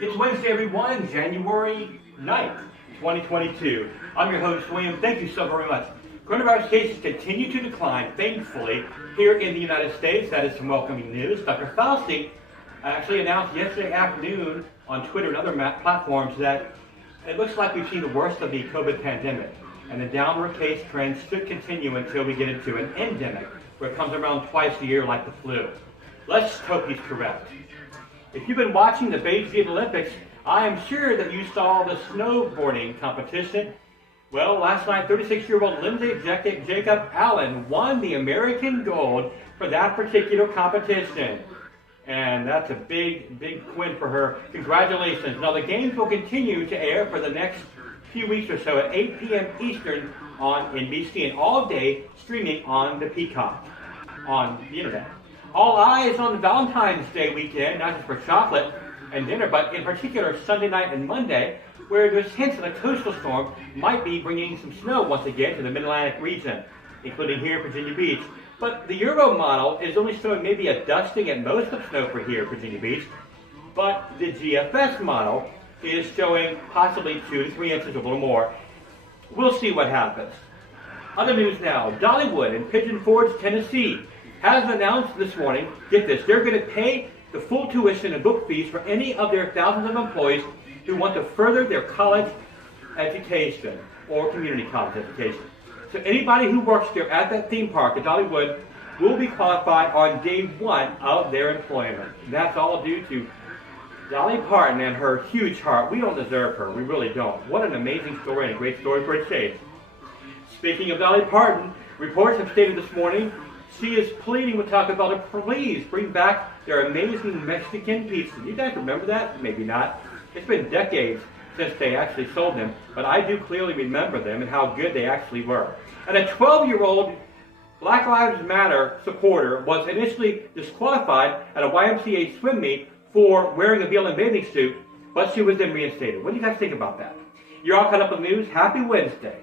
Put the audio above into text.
It's Wednesday, everyone, January 9th, 2022. I'm your host, William. Thank you so very much. Coronavirus cases continue to decline, thankfully, here in the United States. That is some welcoming news. Dr. Fauci actually announced yesterday afternoon on Twitter and other platforms that it looks like we've seen the worst of the COVID pandemic, and the downward case trend should continue until we get into an endemic, where it comes around twice a year like the flu. Let's hope he's correct. If you've been watching the Beijing Olympics, I am sure that you saw the snowboarding competition. Well, last night, 36-year-old Lindsey Jacob Allen won the American gold for that particular competition. And that's a big win for her. Congratulations. Now, the games will continue to air for the next few weeks or so at 8 p.m. Eastern on NBC and all day streaming on the Peacock on the internet. All eyes on the Valentine's Day weekend, not just for chocolate and dinner, but in particular Sunday night and Monday, where there's hints that a coastal storm might be bringing some snow once again to the Mid-Atlantic region, including here at Virginia Beach. But the Euro model is only showing maybe a dusting at most of snow for here at Virginia Beach, but the GFS model is showing possibly 2 to 3 inches, a little more. We'll see what happens. Other news now, Dollywood in Pigeon Forge, Tennessee, has announced this morning, get this, they're going to pay the full tuition and book fees for any of their thousands of employees who want to further their college education or community college education. So anybody who works there at that theme park at Dollywood will be qualified on day one of their employment. And that's all due to Dolly Parton and her huge heart. We don't deserve her. We really don't. What an amazing story and a great story for a change. Speaking of Dolly Parton, reports have stated this morning she is pleading with Taco Bell to please bring back their amazing Mexican pizza. You guys remember that? Maybe not. It's been decades since they actually sold them, but I do clearly remember them and how good they actually were. And a 12-year-old Black Lives Matter supporter was initially disqualified at a YMCA swim meet for wearing a BLM bathing suit, but she was then reinstated. What do you guys think about that? You're all caught up on the news. Happy Wednesday.